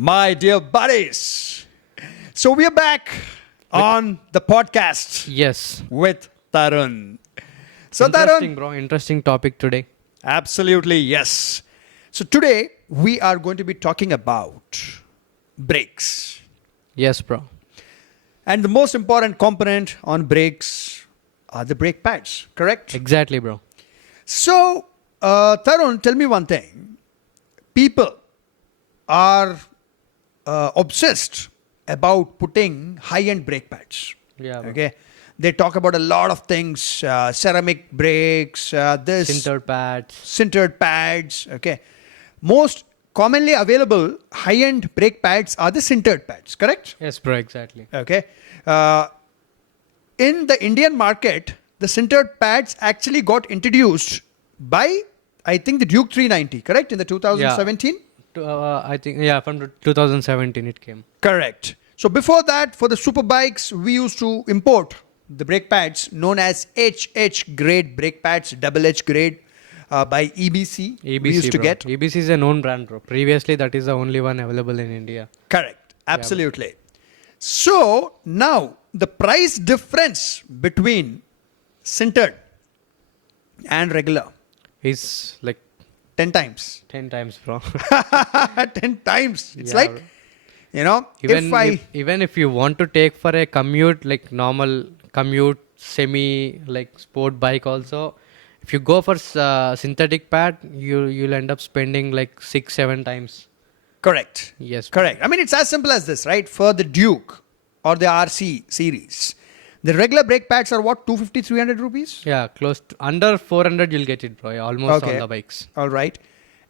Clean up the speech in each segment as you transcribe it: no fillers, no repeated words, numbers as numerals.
My dear buddies. So we are back on the podcast Yes. with Tarun. So Interesting, Tarun, bro. Interesting topic today. absolutely yes. So today we are going to be talking about brakes. Yes, bro. And the most important component on brakes are the brake pads, correct? Exactly, bro. So, Tarun, tell me one thing. People are obsessed about putting high-end brake pads. Yeah, bro. Okay, they talk about a lot of things: ceramic brakes, this Sintered pads. sintered pads. Okay, most commonly available high-end brake pads are the sintered pads. Correct? Yes, bro. Exactly. Okay. In the Indian market, the sintered pads actually got introduced by, I think, the Duke 390, correct? In the 2017? I think, from 2017 it came. Correct. So before that, for the super bikes, we used to import the brake pads known as HH grade brake pads, double H grade by EBC. EBC, we used to bro. get. EBC is a known brand, bro. Previously, that is the only one available in India. Correct. Absolutely. So now the price difference between sintered and regular Is like 10 times. 10 times, bro. 10 times. It's Yeah, like, bro. you know, Even if you want to take for a commute, like normal commute, semi, like sport bike also, if you go for synthetic pad, you'll end up spending like 6-7 times. Correct. Yes. Correct. I mean, it's as simple as this, right? For the Duke or the RC series, the regular brake pads are what, 250, 300 rupees? Yeah, close to under 400 you'll get it, bro. Yeah, almost all the bikes. All right.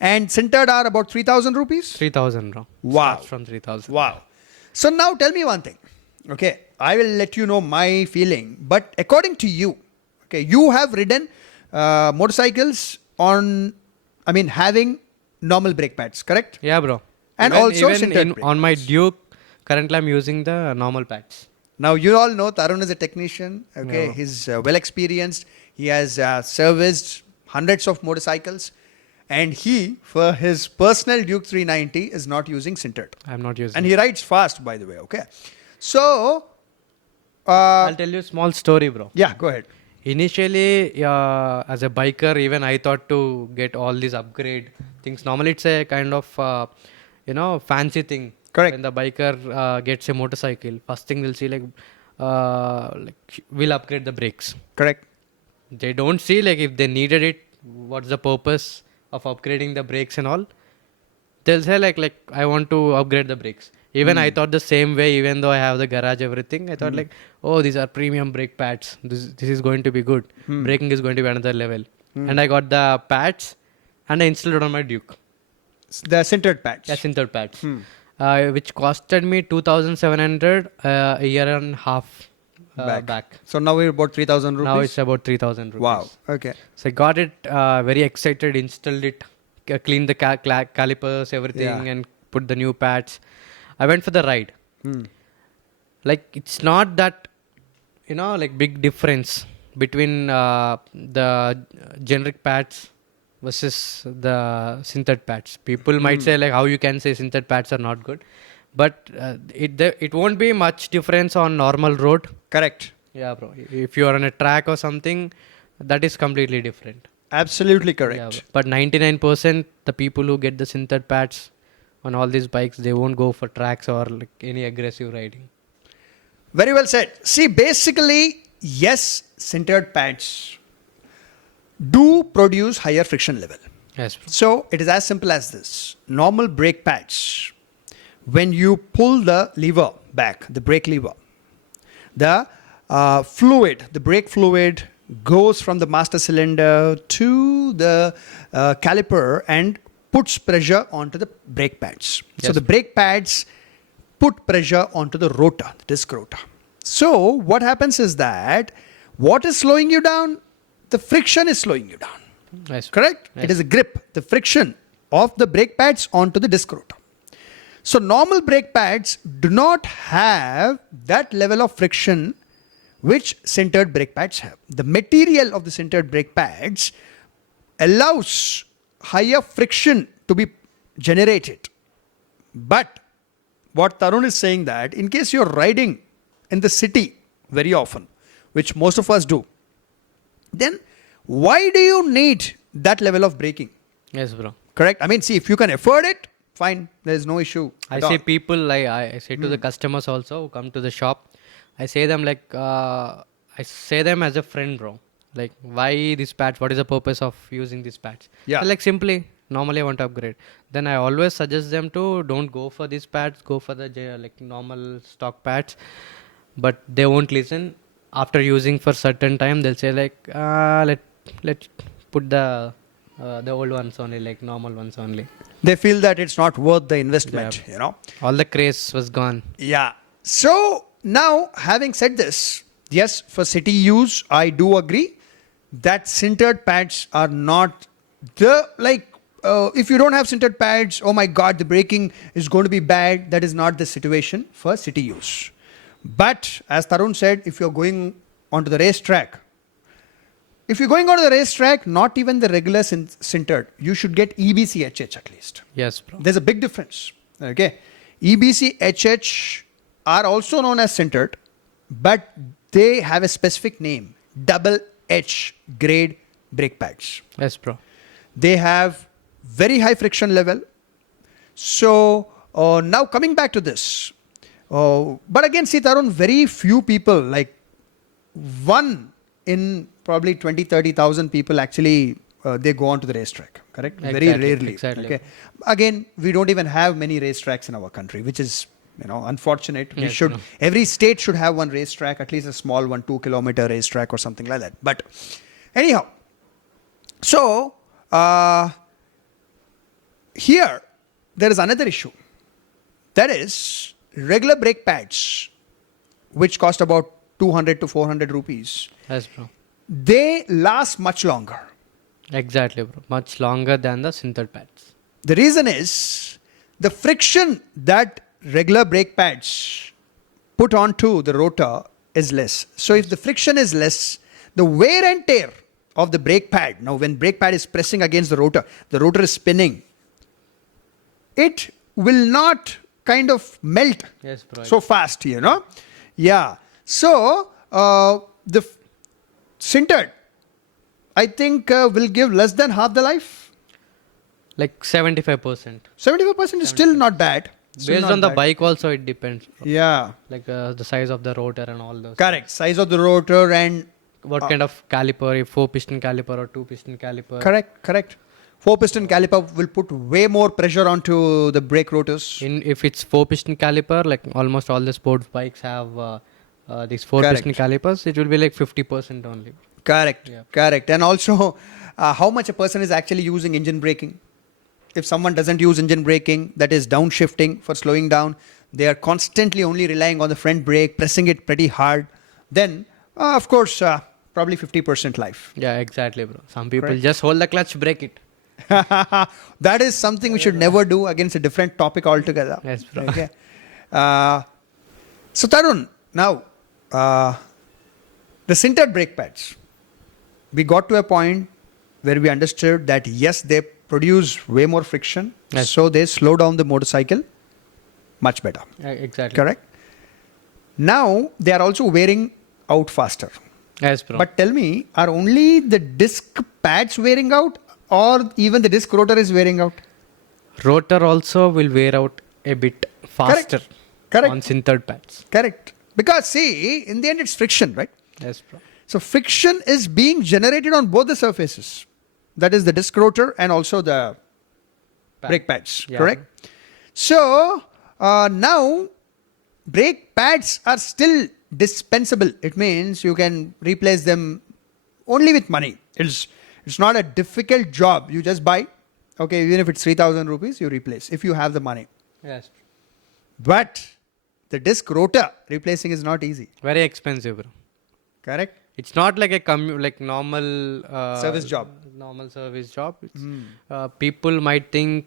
And sintered are about 3,000 rupees? 3,000, bro. Wow. Starts from 3,000. Wow. So now tell me one thing. Okay. I will let you know my feeling. But according to you, okay, you have ridden motorcycles having normal brake pads, correct? Yeah, bro. And also sintered brake on my Duke, currently I'm using the normal pads. Now, you all know Tarun is a technician. Okay, Yeah. he's well experienced. He has serviced hundreds of motorcycles, and he, for his personal Duke 390, is not using sintered. I'm not using And he rides fast, by the way. Okay, so I'll tell you a small story, bro. yeah, go ahead. Initially, as a biker, even I thought to get all these upgrade things. Normally, it's a kind of, fancy thing. Correct. When the biker gets a motorcycle, first thing they'll see we'll upgrade the brakes. Correct. They don't see like if they needed it, what's the purpose of upgrading the brakes and all. They'll say like I want to upgrade the brakes. Even I thought the same way, even though I have the garage, everything. I thought oh, these are premium brake pads. This is going to be good. Braking is going to be another level. And I got the pads and I installed it on my Duke. The sintered pads. Yeah, sintered pads. Which costed me 2,700 a year and a half back. So now we're about 3,000 rupees. Now it's about 3,000 rupees. Wow. Okay. So I got it very excited, installed it, cleaned the calipers, everything, and put the new pads. I went for the ride. Like it's not that, big difference between the generic pads versus the synthetic pads. People might say like how you can say synthetic pads are not good, but it won't be much difference on normal road. Correct. Yeah, bro. If you are on a track or something, that is completely different. Absolutely correct. Yeah, but 99% the people who get the synthetic pads on all these bikes, they won't go for tracks or like any aggressive riding. Very well said. See, basically, yes, sintered pads do produce higher friction level. Yes, bro. So it is as simple as this. Normal brake pads, when you pull the lever back, the brake lever, the brake fluid goes from the master cylinder to the caliper and puts pressure onto the brake pads. So Yes. the brake pads put pressure onto the rotor, the disc rotor. So what happens is that what is slowing you down? The friction is slowing you down. Yes. Correct? Yes. It is a grip, the friction of the brake pads onto the disc rotor. So normal brake pads do not have that level of friction which sintered brake pads have. The material of the sintered brake pads allows higher friction to be generated. But what Tarun is saying that in case you're riding in the city very often, which most of us do, then why do you need that level of braking? Yes, bro. Correct? I mean, see, if you can afford it, fine. There is no issue. I at say all. people, I say to the customers also who come to the shop, I say them like, I say them as a friend, bro. Like, why this patch? What is the purpose of using this patch? Yeah. So like simply, normally I want to upgrade. Then I always suggest them to don't go for this patch, go for the like normal stock patch. But they won't listen. After using for certain time, they'll say like, let put the old ones only, like normal ones only. They feel that it's not worth the investment, you know. All the craze was gone. Yeah. So now, having said this, yes, for city use, I do agree that sintered pads are not the like. If you don't have sintered pads, oh my God, the braking is going to be bad. That is not the situation for city use. But as Tarun said, if you're going onto the racetrack, if you're going onto the racetrack, not even the regular sintered, you should get EBC-HH at least. Yes, bro. There's a big difference. Okay. EBC-HH are also known as sintered, but they have a specific name, double H grade brake pads. Yes, bro. They have very high friction level. So now coming back to this, but again, see Tarun, very few people, like one in probably 20,000-30,000 people actually they go on to the racetrack, correct? Very Exactly, rarely. exactly. Okay. Again, we don't even have many racetracks in our country, which is unfortunate. We Yes, should no. every state should have one racetrack, at least a small 1-2 kilometer racetrack or something like that. But anyhow, so here there is another issue. That is regular brake pads, which cost about 200 to 400 rupees. Yes, bro. They last much longer. Exactly, bro. Much longer than the sintered pads. The reason is the friction that regular brake pads put onto the rotor is less. So if the friction is less, the wear and tear of the brake pad, now when brake pad is pressing against the rotor is spinning, it will not kind of melt Yes, bro. so fast, Yeah. So the sintered, I think, will give less than half the life. Like 75%. 75% is still not bad. Still Based not on the bad. bike also it depends, bro. Yeah. Like the size of the rotor and all those. Correct. Size of the rotor and What kind of caliper, if 4-piston caliper or 2-piston caliper. correct. 4-piston caliper will put way more pressure onto the brake rotors. If it's 4-piston caliper, like almost all the sports bikes have these 4-piston calipers, it will be like 50% only. Correct. Yeah. Correct. And also, how much a person is actually using engine braking. If someone doesn't use engine braking, that is downshifting for slowing down, they are constantly only relying on the front brake, pressing it pretty hard, then, of course, probably 50% life. Yeah, exactly, bro. Some people Correct. just hold the clutch, break it. That is something we should never do. Against a different topic altogether. Yes, bro. Okay. So Tarun, now the sintered brake pads, we got to a point where we understood that yes, they produce way more friction, Yes. so they slow down the motorcycle much better. Exactly. Correct. Now they are also wearing out faster. Yes, bro. But tell me, are only the disc pads wearing out, or even the disc rotor is wearing out? Rotor also will wear out a bit faster Correct. on sintered pads. Correct. Because see, in the end it's friction, right? Yes, bro. So friction is being generated on both the surfaces. That is the disc rotor and also the brake pads, Yeah. correct? So now brake pads are still dispensable. It means you can replace them only with money. It's not a difficult job. You just buy. Okay, even if it's 3,000 rupees, you replace if you have the money. Yes. But the disc rotor replacing is not easy. Very expensive, bro. Correct? It's not like a like normal Service job. Normal service job. It's, people might think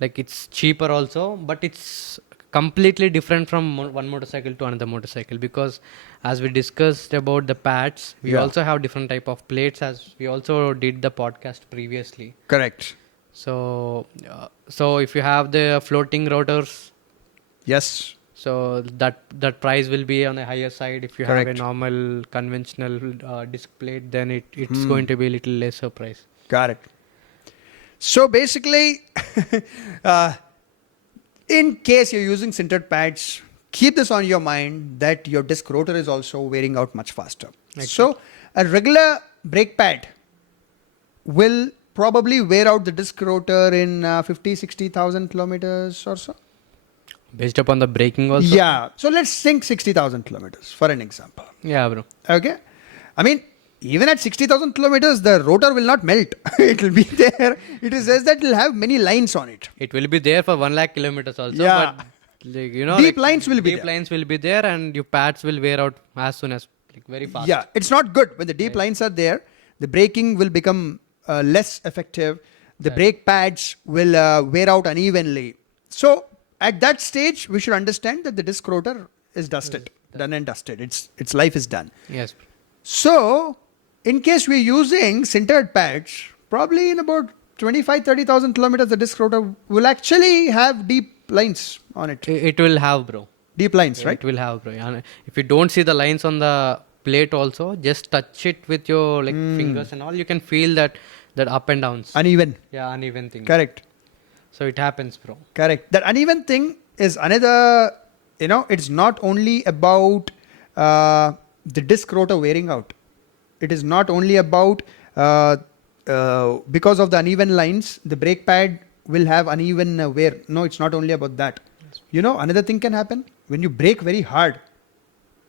it's cheaper also, but it's completely different from one motorcycle to another motorcycle, because as we discussed about the pads, we Yeah. also have different type of plates, as we also did the podcast previously. Correct. So if you have the floating rotors, Yes. So that price will be on the higher side. If you have a Correct. normal conventional disc plate, then it's Hmm. going to be a little lesser price. Got it. So basically, uh, in case you're using sintered pads, keep this on your mind that your disc rotor is also wearing out much faster. So a regular brake pad will probably wear out the disc rotor in 50, 60,000 kilometers or so. Based upon the braking also. Yeah. So let's think 60,000 kilometers for an example. Yeah, bro. Okay. I mean, even at 60,000 kilometers, the rotor will not melt. It will be there. It is just that it will have many lines on it. It will be there for 1 lakh kilometers also. Yeah. But like, you know, Deep lines will be deep there. lines will be there, and your pads will wear out as soon as, like, very fast. Yeah, it's not good when the deep lines are there. The braking will become less effective. The brake pads will wear out unevenly. So at that stage, we should understand that the disc rotor is dusted, done and dusted. Its life is done. Yes. So in case we're using sintered pads, probably in about 25, 30,000 kilometers, the disc rotor will actually have deep lines on it. It will have, bro. Deep lines, right? It will have, bro. And if you don't see the lines on the plate also, just touch it with your fingers and all. You can feel that up and downs. Uneven. Yeah, uneven thing. Correct. So it happens, bro. Correct. That uneven thing is another, it's not only about the disc rotor wearing out. It is not only about because of the uneven lines, the brake pad will have uneven wear. No, it's not only about that. Another thing can happen when you brake very hard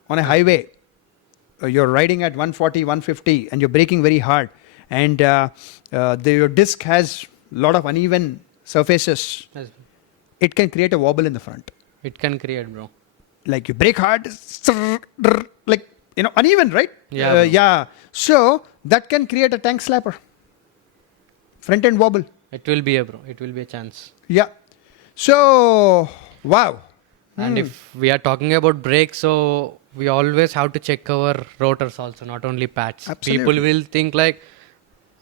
on a highway. You're riding at 140, 150 and you're braking very hard, and your disc has a lot of uneven surfaces. Yes. It can create a wobble in the front. It can create, bro. Like you brake hard, like, uneven, right? Yeah, bro. Yeah. So that can create a tank slapper. Front end wobble. It will be bro. It will be a chance. Yeah. So, wow. And if we are talking about brakes, so we always have to check our rotors also, not only pads. Absolutely. People will think like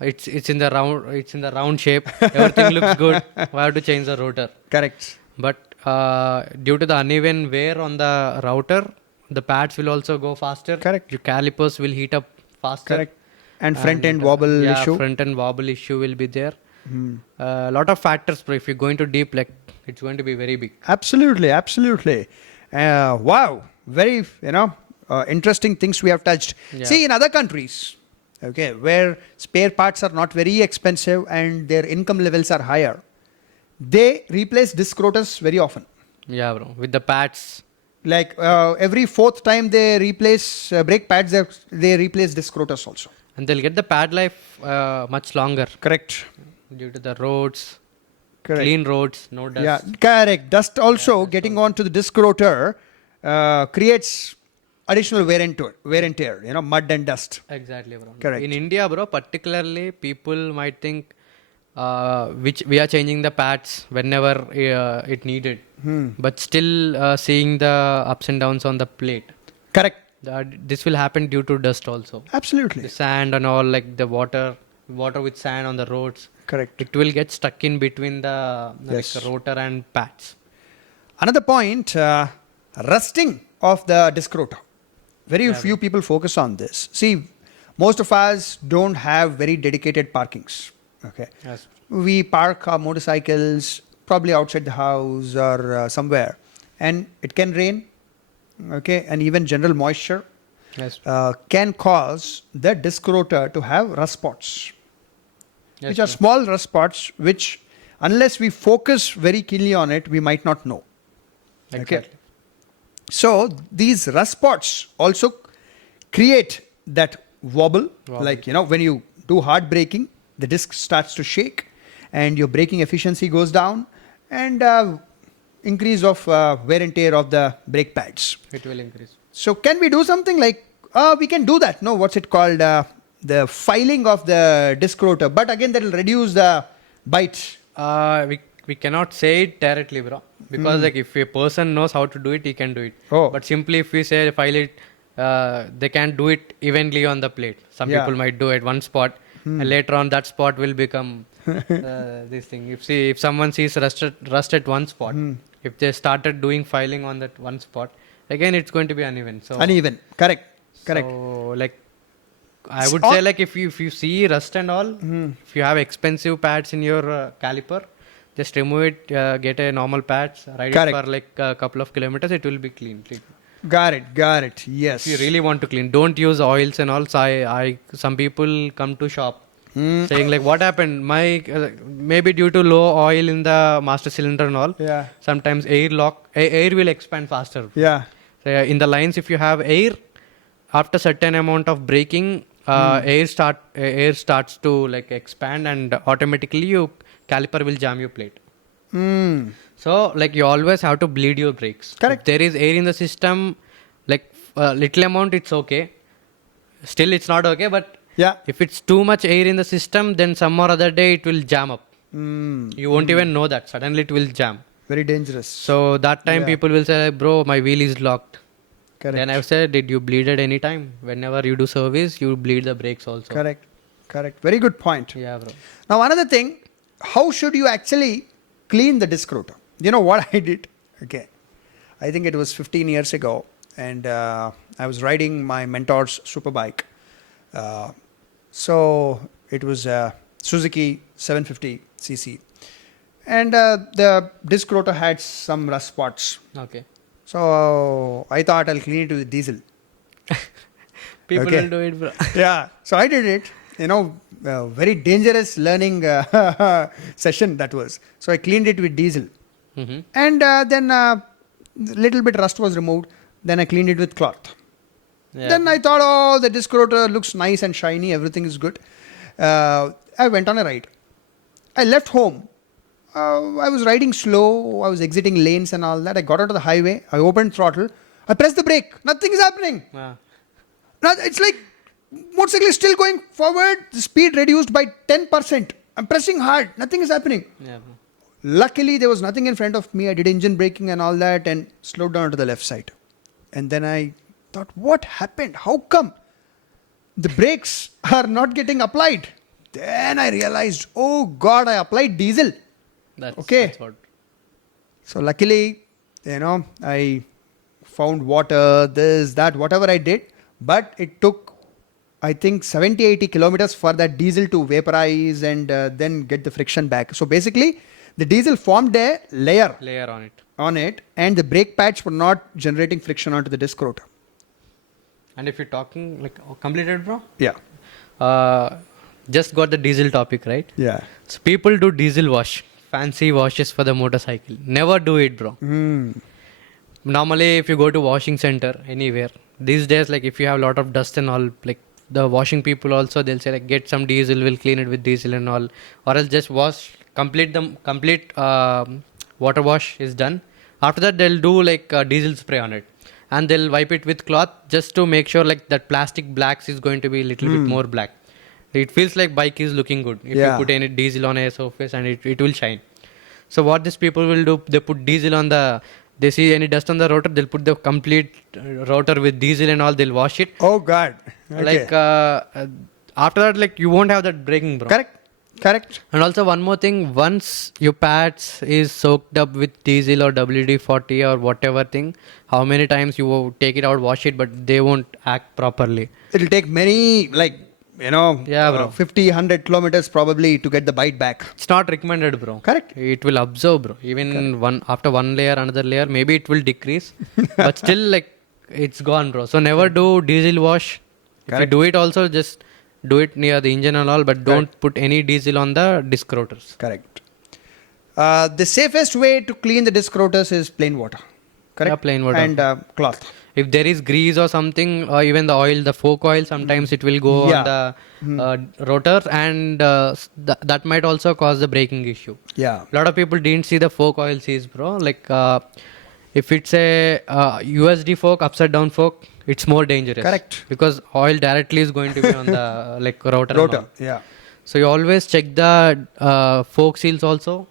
it's in the round shape. Everything looks good. We have to change the rotor. Correct. But due to the uneven wear on the router, the pads will also go faster. Correct. Your calipers will heat up faster. Correct. And front end wobble yeah, issue. front end wobble issue will be there. A lot of factors, but if you're going to deep, like, it's going to be very big. Absolutely. Absolutely. Wow. Very, interesting things we have touched. Yeah. See, in other countries, okay, where spare parts are not very expensive and their income levels are higher, they replace disc rotors very often. Yeah, bro. With the pads. Like every fourth time they replace brake pads, they replace disc rotors also. And they'll get the pad life much longer Correct. due to the roads, Correct. clean roads, no dust. Yeah, correct. Dust also getting onto the disc rotor creates additional wear and tear, mud and dust. Exactly, bro. Correct. In India, bro, particularly, people might think which we are changing the pads whenever it needed, but still seeing the ups and downs on the plate. Correct. This will happen due to dust also. Absolutely. The sand and all, like the water with sand on the roads. Correct. It will get stuck in between the Yes. rotor and pads. Another point, rusting of the disc rotor. Very few people focus on this. See, most of us don't have very dedicated parkings. Okay. Yes. We park our motorcycles probably outside the house or somewhere, and it can rain. Okay, and even general moisture Yes. can cause the disc rotor to have rust spots, Yes, which are bro. small rust spots, which unless we focus very keenly on it, we might not know. Exactly. So these rust spots also create that wobble. Like, when you do hard braking, the disc starts to shake and your braking efficiency goes down, and increase of wear and tear of the brake pads. It will increase. So can we do something like, we can do that. No, what's it called? The filing of the disc rotor. But again, that will reduce the bite. We cannot say it directly, bro, because like if a person knows how to do it, he can do it. Oh. But simply if we say file it, they can't do it evenly on the plate. Some Yeah. people might do it one spot, and later on that spot will become this thing. If someone sees rust at one spot, If they started doing filing on that one spot, again it's going to be uneven. So Uneven. Correct. Correct. So like I It's would all- say like if you see rust and all, if you have expensive pads in your caliper, just remove it, get a normal pads, ride Correct. it for like a couple of kilometers, it will be clean. Got it. Got it. Yes. If you really want to clean, don't use oils and all. So I some people come to shop saying like, what happened? My maybe due to low oil in the master cylinder and all. Yeah. Sometimes air will expand faster. Yeah. So, in the lines, if you have air, after certain amount of braking, air starts to like expand, and automatically your caliper will jam your plate. Mm. So like you always have to bleed your brakes. Correct. If there is air in the system, like little amount, it's okay. Still, it's not okay. But Yeah. if it's too much air in the system, then some or other day it will jam up. Mm. You won't even know that. Suddenly it will jam. Very dangerous. So that time Yeah. people will say, bro, my wheel is locked. Correct. Then I've said, did you bleed at any time? Whenever you do service, you bleed the brakes also. Correct. Correct. Very good point. Yeah, bro. Now, another thing, how should you actually clean the disc rotor? You know what I did? Okay. I think it was 15 years ago, and I was riding my mentor's superbike. So it was a Suzuki 750cc. And the disc rotor had some rust spots. Okay. So I thought I'll clean it with diesel. People Okay. will do it, bro. Yeah. So I did it. You know, very dangerous learning session that was. So I cleaned it with diesel. Mm-hmm. And then little bit rust was removed. Then I cleaned it with cloth. Yeah. Then I thought, oh, the disc rotor looks nice and shiny. Everything is good. I went on a ride. I left home. I was riding slow. I was exiting lanes and all that. I got onto the highway. I opened throttle. I pressed the brake. Nothing is happening. Ah. Now, it's like motorcycle is still going forward. The speed reduced by 10%. I'm pressing hard. Nothing is happening. Yeah, bro. Luckily, there was nothing in front of me. I did engine braking and all that and slowed down to the left side. And then I thought, what happened? How come the brakes are not getting applied? Then I realized, oh God, I applied diesel. That's what. So luckily, I found water, this, that, whatever I did. But it took, I think, 70, 80 kilometers for that diesel to vaporize and then get the friction back. So basically, the diesel formed a layer on it. And the brake pads were not generating friction onto the disc rotor. And if you're talking like completed, bro, just got the diesel topic, right? Yeah. So people do diesel wash, fancy washes for the motorcycle. Never do it, bro. Normally, if you go to washing center anywhere, these days, like if you have a lot of dust and all, like the washing people also, they'll say like get some diesel, we'll clean it with diesel and all, or else just wash, complete water wash is done. After that, they'll do like diesel spray on it, and they'll wipe it with cloth just to make sure like that plastic blacks is going to be a little bit more black. It feels like bike is looking good if you put any diesel on a surface, and it will shine. So what these people will do, they put diesel on they see any dust on the rotor, they'll put the complete rotor with diesel and all, they'll wash it. Oh God. Okay. Like after that, like you won't have that braking, bro. Correct. And also one more thing, once your pads is soaked up with diesel or WD-40 or whatever thing, how many times you will take it out, wash it, but they won't act properly. It'll take many, Yeah, bro. 50, 100 kilometers probably to get the bite back. It's not recommended, bro. Correct. It will absorb, bro. Even after one layer, another layer, maybe it will decrease. But still, like, it's gone, bro. So never do diesel wash. If you do it also, just do it near the engine and all, but don't put any diesel on the disc rotors. Correct. The safest way to clean the disc rotors is plain water. Correct? Yeah, plain water. And cloth. If there is grease or something, or even the oil, the fork oil, sometimes it will go on the rotor, and that might also cause the braking issue. Yeah. A lot of people didn't see the fork oil seals, bro. Like, if it's a USD fork, upside down fork, it's more dangerous. Correct. Because oil directly is going to be on the like rotor. And all. Yeah. So you always check the fork seals also.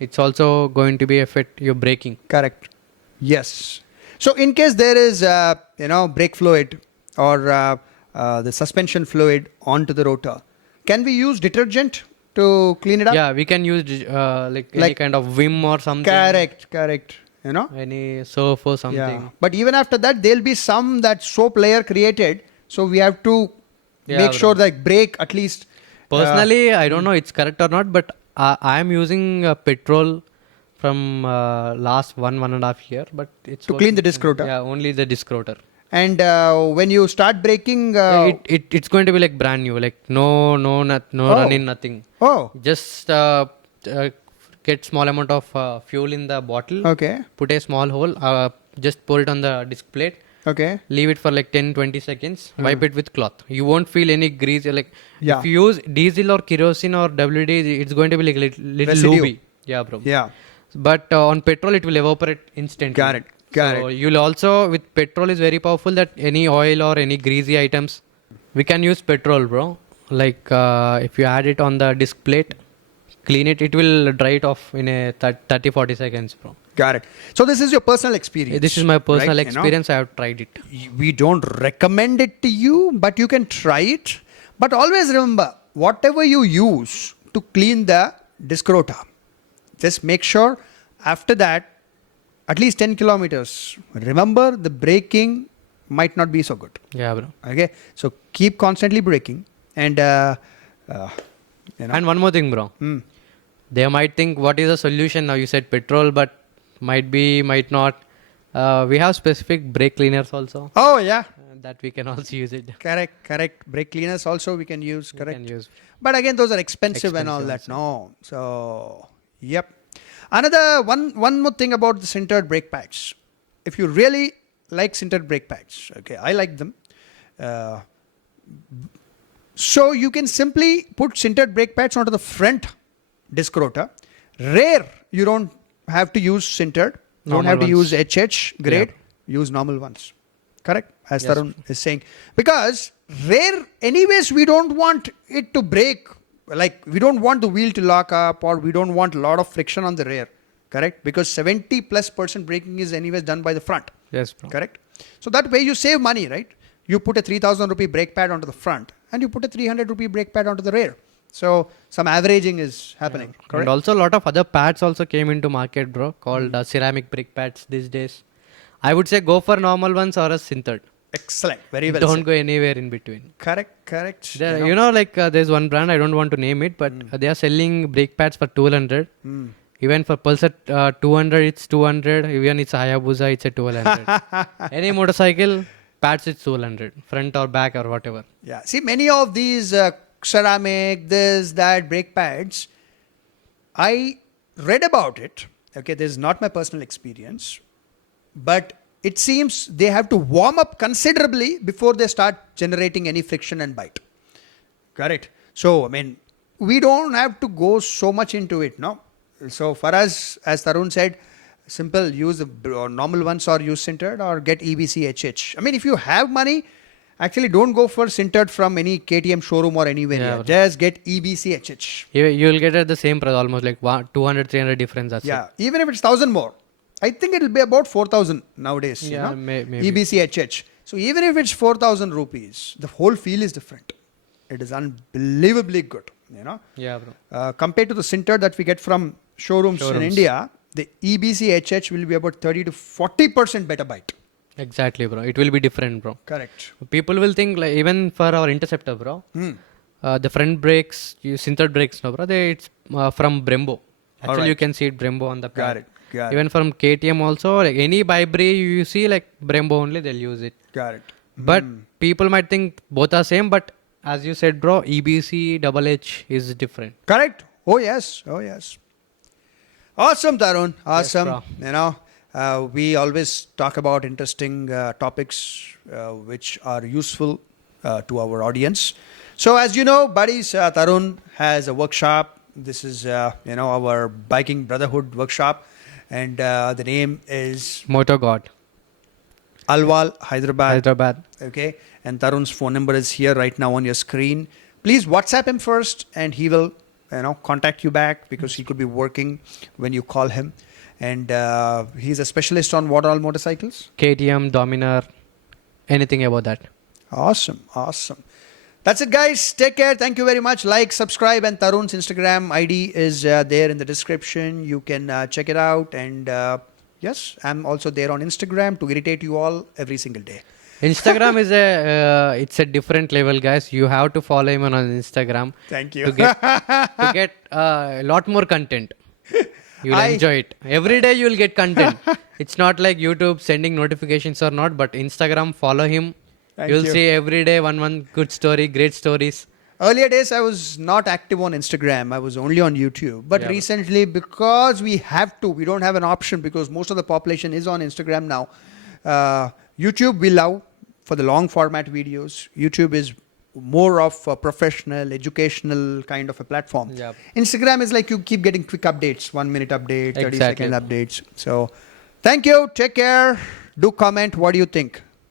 It's also going to be affect your braking. Correct. Yes. So in case there is, brake fluid or the suspension fluid onto the rotor, can we use detergent to clean it up? Yeah, we can use like any Like- kind of Vim or something. Correct. You know? Any surf or Yeah. something. But even after that, there'll be some that soap layer created. So we have to Yeah, make bro. sure that break at least. Personally, I don't know it's correct or not, but I am using petrol from last 1.5 year, but it's To clean the working disc fine. rotor? Yeah, only the disc rotor. And when you start breaking. Yeah, it's going to be like brand new, like no Oh. running, nothing. Oh, Just get small amount of fuel in the bottle. okay. Put a small hole. Just pour it on the disc plate. Okay. Leave it for like 10-20 seconds. Wipe it with cloth. You won't feel any grease. Like Yeah. if you use diesel or kerosene or WD, it's going to be like little Residue. looby. Yeah, bro. Yeah. But on petrol, it will evaporate instantly. Got it. So you'll also, with petrol is very powerful that any oil or any greasy items, we can use petrol, bro. Like if you add it on the disc plate, clean it, it will dry it off in a 30-40 seconds, bro. Got it. So this is your personal experience. This is my personal right? You know? experience. I have tried it. We don't recommend it to you, but you can try it. But always remember, whatever you use to clean the disc rotor, just make sure after that, at least 10 kilometers, remember the braking might not be so good. Yeah, bro. Okay, so keep constantly braking and And one more thing, bro. Mm. They might think, what is the solution? Now you said petrol, but might be, might not. We have specific brake cleaners also. Oh yeah, That we can also use it. correct. Brake cleaners also we can use. We Correct. can use. But again, those are expensive and all that. No. So, yep. Another one more thing about the sintered brake pads. If you really like sintered brake pads, okay, I like them. So you can simply put sintered brake pads onto the front disc rotor. Rear, you don't have to use sintered. You don't Normal have to ones. use HH grade. Use normal ones. Correct? As Tarun is saying. Because rear, anyways, we don't want it to break. Like, we don't want the wheel to lock up or we don't want a lot of friction on the rear. Correct? Because 70+% braking is anyways done by the front. Yes, bro. Correct? So that way you save money, right? You put a 3,000 rupee brake pad onto the front and you put a 300 rupee brake pad onto the rear. So some averaging is happening. Correct? And also a lot of other pads also came into market, bro, called ceramic brake pads these days. I would say go for normal ones or a sintered. Excellent. Very well Don't said. go anywhere in between. Correct. There, there's one brand, I don't want to name it, but they are selling brake pads for 200. Even for Pulsar 200, it's 200. Even it's a Hayabusa, it's a 1200. Any motorcycle, pads it's 200. Front or back or whatever. Yeah. See, many of these ceramic, this, that, brake pads, I read about it. Okay, this is not my personal experience. But it seems they have to warm up considerably before they start generating any friction and bite. Correct. So, I mean, we don't have to go so much into it, no? So, for us, as Tarun said, simple, use the normal ones or use sintered or get EBC HH. I mean, if you have money, actually don't go for sintered from any KTM showroom or anywhere. Yeah, Yeah, just get EBC HH. You'll get at the same price, almost like 200, 300 difference. That's Yeah, even if it's 1,000 more. I think it will be about 4,000 nowadays. Yeah, you know? maybe. EBC HH. So even if it's 4,000 rupees, the whole feel is different. It is unbelievably good. You know, it. Yeah, bro. compared to the sintered that we get from showrooms in India, the EBC HH will be about 30 to 40% better bite. Exactly, bro. It will be different, bro. Correct. People will think, like, even for our Interceptor, bro, the front brakes, sintered brakes, no, bro, it's from Brembo. Actually, Alright. you can see it Brembo on the pad. Got it. Even from KTM also, like any Bybri you see, like Brembo only, they'll use it. Got it. But people might think both are same, but as you said, bro, EBC double H is different. Correct. Oh yes. Awesome, Tarun. Awesome. bro. You know, we always talk about interesting topics which are useful to our audience. So as you know, buddies, Tarun has a workshop. This is our biking brotherhood workshop, and the name is Motor God, Alwal, Hyderabad. Hyderabad. Okay, and Tarun's phone number is here right now on your screen. Please WhatsApp him first, and he will contact you back because he could be working when you call him. And he's a specialist on what all motorcycles? KTM, Dominar, anything about that. Awesome. That's it, guys. Take care. Thank you very much. Like, subscribe, and Tarun's Instagram ID is there in the description. You can check it out. And yes, I'm also there on Instagram to irritate you all every single day. Instagram is it's a different level, guys. You have to follow him on Instagram. Thank you. To get a lot more content. You'll enjoy it. Every day you'll get content. It's not like YouTube sending notifications or not, but Instagram, follow him. You'll see every day one good story, great stories. Earlier days, I was not active on Instagram. I was only on YouTube. But recently, because we don't have an option because most of the population is on Instagram now. YouTube we love for the long format videos. YouTube is more of a professional, educational kind of a platform. Yep. Instagram is like you keep getting quick updates, 1 minute update, 30-second updates. So thank you. Take care. Do comment. What do you think?